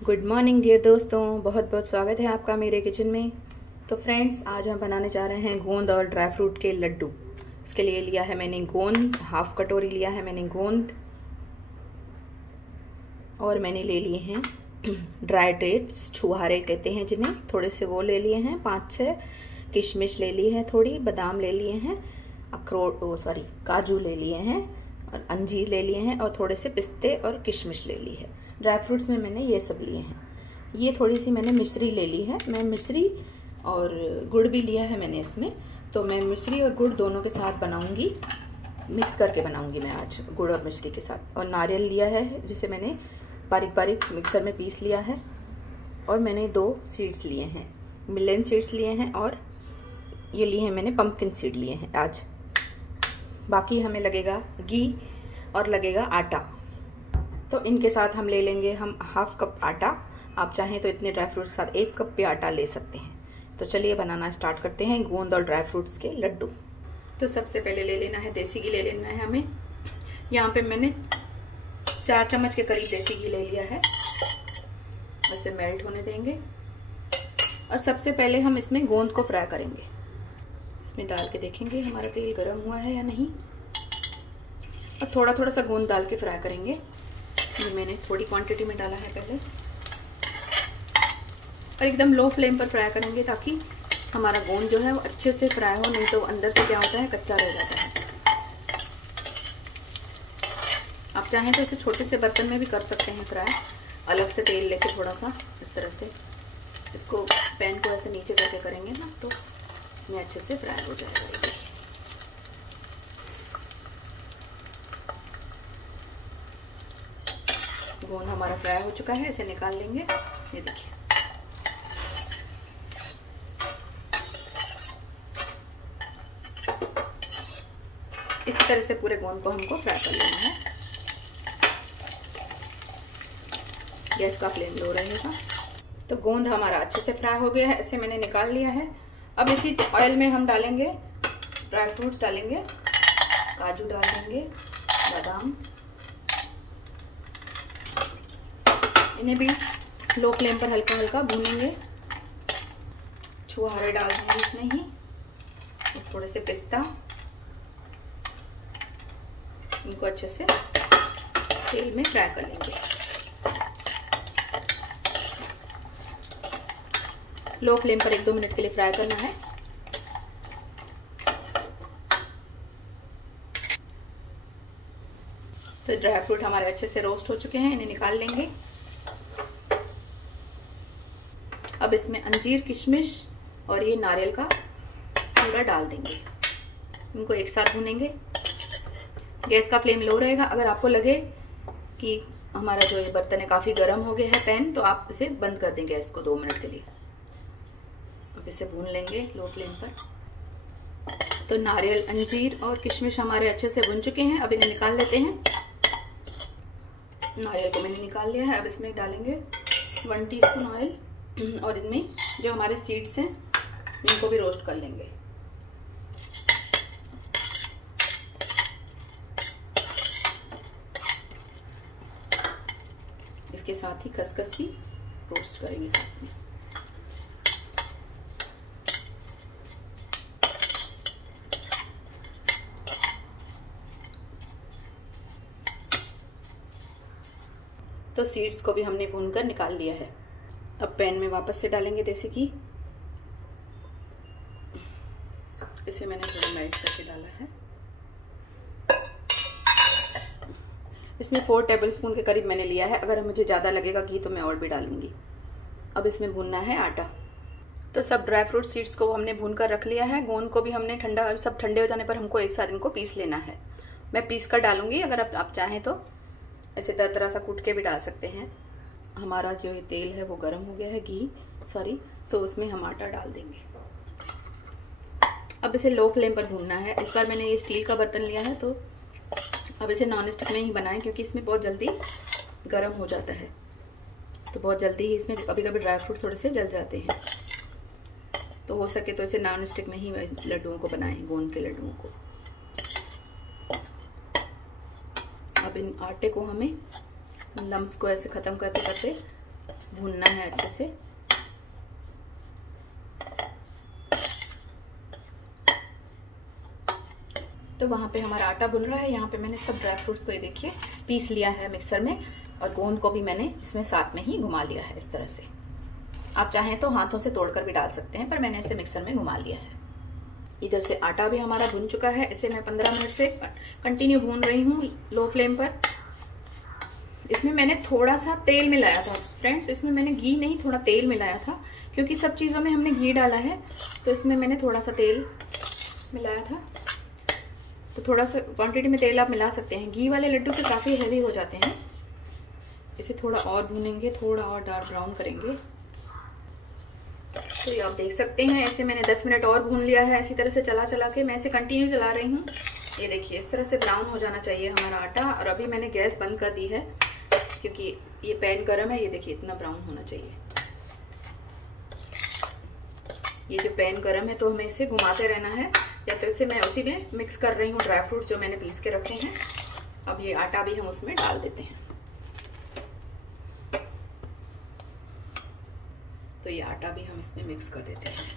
Good morning dear दोस्तों, बहुत बहुत स्वागत है आपका मेरे किचन में। तो फ्रेंड्स, आज हम बनाने जा रहे हैं गोंद और ड्राई फ्रूट के लड्डू। इसके लिए लिया है मैंने गोंद, हाफ कटोरी लिया है मैंने गोंद, और मैंने ले लिए हैं ड्राई डेट्स, छुहारे कहते हैं जिन्हें, थोड़े से वो ले लिए हैं 5-6। किशमिश ले ली है, थोड़ी बादाम ले लिए हैं, काजू ले लिए हैं, और अंजीर ले लिए हैं, और थोड़े से पिस्ते और किशमिश ले ली है। ड्राई फ्रूट्स में मैंने ये सब लिए हैं। ये थोड़ी सी मैंने मिश्री ले ली है, मैं मिश्री और गुड़ भी लिया है मैंने इसमें। तो मैं मिश्री और गुड़ दोनों के साथ बनाऊंगी, मिक्स करके बनाऊंगी मैं आज गुड़ और मिश्री के साथ। और नारियल लिया है जिसे मैंने बारीक बारीक मिक्सर में पीस लिया है। और मैंने 2 सीड्स लिए हैं, मिलेन सीड्स लिए हैं, और ये लिए हैं मैंने पम्पकिन सीड लिए हैं आज। बाकी हमें लगेगा घी और लगेगा आटा। तो इनके साथ हम ले लेंगे हाफ कप आटा। आप चाहें तो इतने ड्राई फ्रूट्स के साथ 1 कप भी आटा ले सकते हैं। तो चलिए बनाना स्टार्ट करते हैं गोंद और ड्राई फ्रूट्स के लड्डू। तो सबसे पहले ले लेना है देसी घी, ले लेना है हमें। यहाँ पे मैंने 4 चम्मच के करीब देसी घी ले लिया है। इसे मेल्ट होने देंगे और सबसे पहले हम इसमें गोंद को फ्राई करेंगे। इसमें डाल के देखेंगे हमारा तेल गर्म हुआ है या नहीं, और थोड़ा थोड़ा सा गोंद डाल के फ्राई करेंगे। ये मैंने थोड़ी क्वांटिटी में डाला है पहले, और एकदम लो फ्लेम पर फ्राई करेंगे ताकि हमारा गोंद जो है वो अच्छे से फ्राई हो, नहीं तो अंदर से क्या होता है, कच्चा रह जाता है। आप चाहें तो इसे छोटे से बर्तन में भी कर सकते हैं फ्राई, अलग से तेल लेके थोड़ा सा इस तरह से इसको पैन को ऐसे नीचे करके करेंगे ना, तो इसमें अच्छे से फ्राई हो जाएगा। गोंद हमारा फ्राई हो चुका है, इसे निकाल लेंगे। ये देखिए, इस तरह से पूरे गोंद को हमको फ्राई कर लेना है। गैस का फ्लेम लो रहेगा। तो गोंद हमारा अच्छे से फ्राई हो गया है, इसे मैंने निकाल लिया है। अब इसी ऑयल में हम डालेंगे ड्राई फ्रूट्स, डालेंगे काजू, डाल देंगे बादाम। इन्हें भी लो फ्लेम पर हल्का हल्का भूनेंगे। छुहारे डाल देंगे इसमें ही, थोड़े से पिस्ता। इनको अच्छे से तेल में फ्राई कर लेंगे। लो फ्लेम पर 1-2 मिनट के लिए फ्राई करना है। तो ड्राई फ्रूट हमारे अच्छे से रोस्ट हो चुके हैं, इन्हें निकाल लेंगे। अब इसमें अंजीर, किशमिश और ये नारियल का पूरा डाल देंगे। इनको एक साथ भूनेंगे। गैस का फ्लेम लो रहेगा। अगर आपको लगे कि हमारा जो ये बर्तन है काफी गर्म हो गया है पैन, तो आप इसे बंद कर देंगे गैस को 2 मिनट के लिए। अब इसे भून लेंगे लो फ्लेम पर। तो नारियल, अंजीर और किशमिश हमारे अच्छे से भुन चुके हैं। अब इन्हें निकाल लेते हैं। नारियल को मैंने निकाल लिया है। अब इसमें डालेंगे 1 टीस्पून ऑयल, और इनमें जो हमारे सीड्स हैं इनको भी रोस्ट कर लेंगे। इसके साथ ही खसखस भी रोस्ट करेंगे साथ में। तो सीड्स को भी हमने भूनकर निकाल लिया है। अब पैन में वापस से डालेंगे देसी घी। इसे मैंने थोड़ा मेल्ट करके डाला है। इसमें 4 टेबलस्पून के करीब मैंने लिया है। अगर मुझे ज़्यादा लगेगा घी तो मैं और भी डालूंगी। अब इसमें भूनना है आटा। तो सब ड्राई फ्रूट सीड्स को हमने भून कर रख लिया है। गोंद को भी हमने सब ठंडे हो जाने पर हमको एक साथ इनको पीस लेना है। मैं पीस कर डालूंगी। अगर आप चाहें तो ऐसे दरदरा सा कूट के भी डाल सकते हैं। हमारा जो ये तेल है वो गर्म हो गया है, तो उसमें हम आटा डाल देंगे। अब इसे लो फ्लेम पर भूनना है। इस बार मैंने ये स्टील का बर्तन लिया है, तो अब इसे नॉन स्टिक में ही बनाएं, क्योंकि इसमें बहुत जल्दी गर्म हो जाता है। तो बहुत जल्दी ही इसमें कभी कभी ड्राई फ्रूट थोड़े से जल जाते हैं। तो हो सके तो इसे नॉन स्टिक में ही लड्डुओं को बनाएं, गोंद के लड्डुओं को। अब इन आटे को हमें लम्स को ऐसे ख़त्म करते करते भूनना है अच्छे से। तो वहाँ पे हमारा आटा बुन रहा है। यहाँ पे मैंने सब ड्राई फ्रूट्स को ये देखिए पीस लिया है मिक्सर में, और गोंद को भी मैंने इसमें साथ में ही घुमा लिया है इस तरह से। आप चाहें तो हाथों से तोड़कर भी डाल सकते हैं, पर मैंने इसे मिक्सर में घुमा लिया है। इधर से आटा भी हमारा भुन चुका है। इसे मैं 15 मिनट से कंटिन्यू भून रही हूँ लो फ्लेम पर। इसमें मैंने थोड़ा सा तेल मिलाया था फ्रेंड्स, इसमें मैंने घी नहीं थोड़ा तेल मिलाया था, क्योंकि सब चीज़ों में हमने घी डाला है, तो इसमें मैंने थोड़ा सा तेल मिलाया था। तो थोड़ा सा क्वांटिटी में तेल आप मिला सकते हैं। घी वाले लड्डू के काफ़ी हैवी हो जाते हैं। इसे थोड़ा और भूनेंगे, थोड़ा और डार्क ब्राउन करेंगे। तो ये आप देख सकते हैं, ऐसे मैंने 10 मिनट और भून लिया है। इसी तरह से चला चला के मैं इसे कंटिन्यू चला रही हूँ। ये देखिए इस तरह से ब्राउन हो जाना चाहिए हमारा आटा। और अभी मैंने गैस बंद कर दी है, क्योंकि ये पैन गर्म है। ये देखिए इतना ब्राउन होना चाहिए। ये जो पैन गर्म है, तो हमें इसे घुमाते रहना है। या तो इसे मैं उसी में मिक्स कर रही हूँ ड्राई फ्रूट्स जो मैंने पीस के रखे हैं। अब ये आटा भी हम उसमें डाल देते हैं। तो ये आटा भी हम इसमें मिक्स कर देते हैं।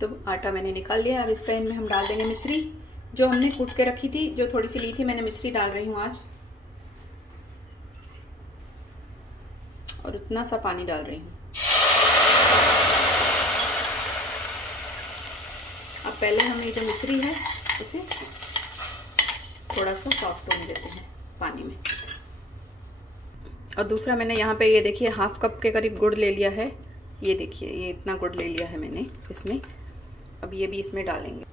तो आटा मैंने निकाल लिया। अब इस पैन में हम डाल देंगे मिश्री जो हमने कूट के रखी थी, जो थोड़ी सी ली थी मैंने मिश्री डाल रही हूँ आज। और उतना सा पानी डाल रही हूँ। अब पहले हम ये जो मिश्री है इसे थोड़ा सा सॉफ्ट होने देते हैं पानी में। और दूसरा मैंने यहाँ पे ये देखिए हाफ कप के करीब गुड़ ले लिया है। ये देखिए ये इतना गुड़ ले लिया है मैंने इसमें। अब ये भी इसमें डालेंगे।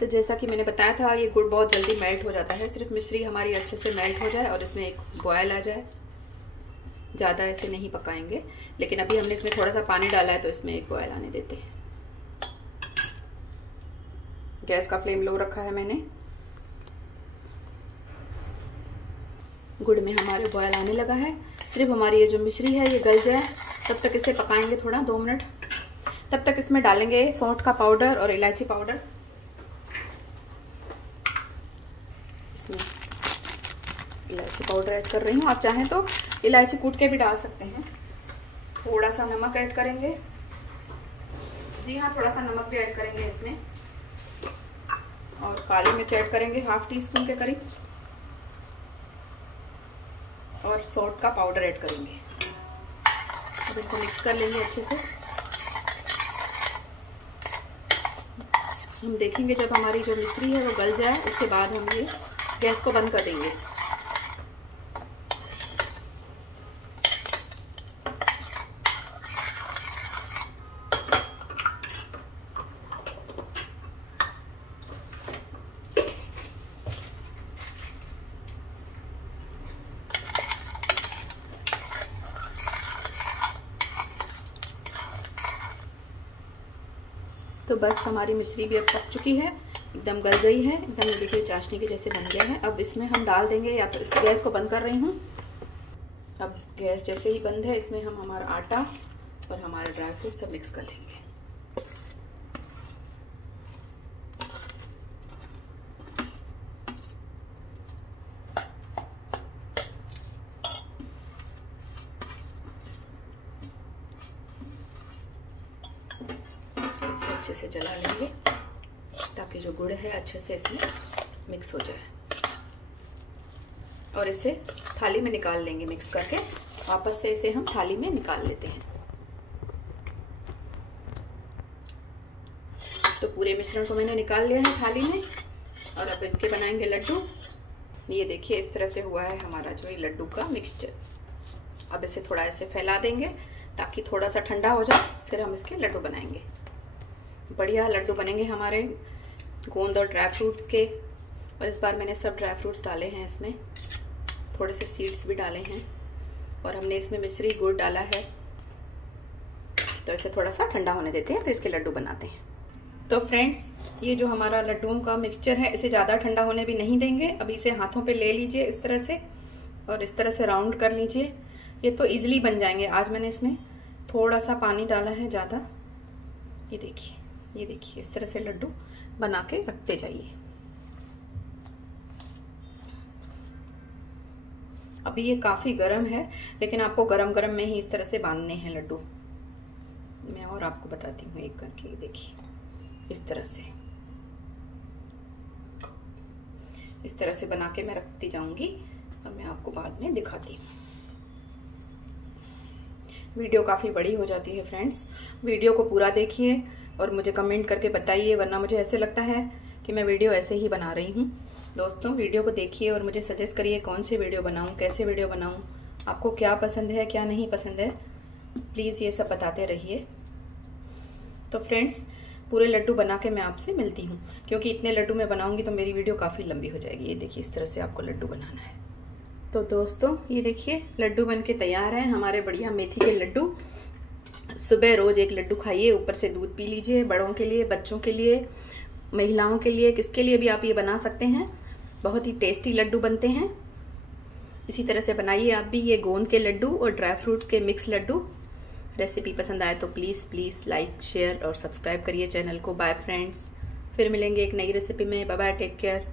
तो जैसा कि मैंने बताया था, ये गुड़ बहुत जल्दी मेल्ट हो जाता है। सिर्फ मिश्री हमारी अच्छे से मेल्ट हो जाए और इसमें एक बॉयल आ जाए। ज़्यादा ऐसे नहीं पकाएंगे, लेकिन अभी हमने इसमें थोड़ा सा पानी डाला है, तो इसमें एक बॉयल आने देते हैं। गैस का फ्लेम लो रखा है मैंने। गुड़ में हमारे बॉयल आने लगा है। सिर्फ हमारी ये जो मिश्री है ये गल जाए, तब तक इसे पकाएंगे थोड़ा 2 मिनट। तब तक इसमें डालेंगे सौंठ का पाउडर और इलायची पाउडर। इसमें इलायची पाउडर ऐड कर रही हूँ। आप चाहें तो इलायची कूट के भी डाल सकते हैं। थोड़ा सा नमक ऐड करेंगे। जी हाँ, थोड़ा सा नमक भी ऐड करेंगे इसमें। और काली मिर्च ऐड करेंगे ½ टीस्पून के करीब। और सौंठ का पाउडर ऐड करेंगे। अब इनको मिक्स कर लेंगे अच्छे से। हम देखेंगे जब हमारी जो मिश्री है वो गल जाए, उसके बाद हम ये गैस को बंद कर देंगे। तो बस हमारी मिश्री भी अब पक चुकी है, एकदम गल गई है, एकदम देखिए चाशनी के जैसे बन गया है। अब इसमें हम डाल देंगे, या तो इस गैस को बंद कर रही हूँ। अब गैस जैसे ही बंद है, इसमें हम हमारा आटा और हमारा ड्राई फ्रूट सब मिक्स कर लेंगे। इसे अच्छे से चला लेंगे ताकि जो गुड़ है अच्छे से इसमें मिक्स हो जाए। और इसे थाली में निकाल लेंगे मिक्स करके। वापस से इसे हम थाली में निकाल लेते हैं। तो पूरे मिश्रण को मैंने निकाल लिया है थाली में। और अब इसके बनाएंगे लड्डू। ये देखिए इस तरह से हुआ है हमारा जो ये लड्डू का मिक्सचर। अब इसे थोड़ा ऐसे फैला देंगे ताकि थोड़ा सा ठंडा हो जाए, फिर हम इसके लड्डू बनाएंगे। बढ़िया लड्डू बनेंगे हमारे गोंद और ड्राई फ्रूट्स के। और इस बार मैंने सब ड्राई फ्रूट्स डाले हैं इसमें, थोड़े से सीड्स भी डाले हैं। और हमने इसमें मिश्री गुड़ डाला है। तो इसे थोड़ा सा ठंडा होने देते हैं, फिर इसके लड्डू बनाते हैं। तो फ्रेंड्स, ये जो हमारा लड्डुओं का मिक्सचर है, इसे ज़्यादा ठंडा होने भी नहीं देंगे। अभी इसे हाथों पे ले लीजिए इस तरह से, और इस तरह से राउंड कर लीजिए। ये तो इजीली बन जाएंगे। आज मैंने इसमें थोड़ा सा पानी डाला है, ज़्यादा। ये देखिए इस तरह से लड्डू बना के रखते जाइए। अभी ये काफ़ी गर्म है, लेकिन आपको गरम गरम में ही इस तरह से बांधने हैं लड्डू। मैं और आपको बताती हूँ एक करके। देखिए इस तरह से बना के मैं रखती जाऊंगी और मैं आपको बाद में दिखाती हूँ। वीडियो काफ़ी बड़ी हो जाती है फ्रेंड्स, वीडियो को पूरा देखिए और मुझे कमेंट करके बताइए, वरना मुझे ऐसे लगता है कि मैं वीडियो ऐसे ही बना रही हूँ। दोस्तों वीडियो को देखिए और मुझे सजेस्ट करिए कौन सी वीडियो बनाऊँ, कैसे वीडियो बनाऊँ, आपको क्या पसंद है क्या नहीं पसंद है, प्लीज़ ये सब बताते रहिए। तो फ्रेंड्स पूरे लड्डू बना के मैं आपसे मिलती हूँ, क्योंकि इतने लड्डू मैं बनाऊंगी तो मेरी वीडियो काफ़ी लंबी हो जाएगी। ये देखिए इस तरह से आपको लड्डू बनाना है। तो दोस्तों ये देखिए लड्डू बन के तैयार हैं हमारे बढ़िया मेथी के लड्डू। सुबह रोज एक लड्डू खाइए, ऊपर से दूध पी लीजिए। बड़ों के लिए, बच्चों के लिए, महिलाओं के लिए, किसके लिए भी आप ये बना सकते हैं। बहुत ही टेस्टी लड्डू बनते हैं। इसी तरह से बनाइए आप भी ये गोंद के लड्डू और ड्राई फ्रूट्स के मिक्स लड्डू। रेसिपी पसंद आए तो प्लीज़ लाइक, शेयर और सब्सक्राइब करिए चैनल को। बाय फ्रेंड्स, फिर मिलेंगे एक नई रेसिपी में। Bye bye, take care.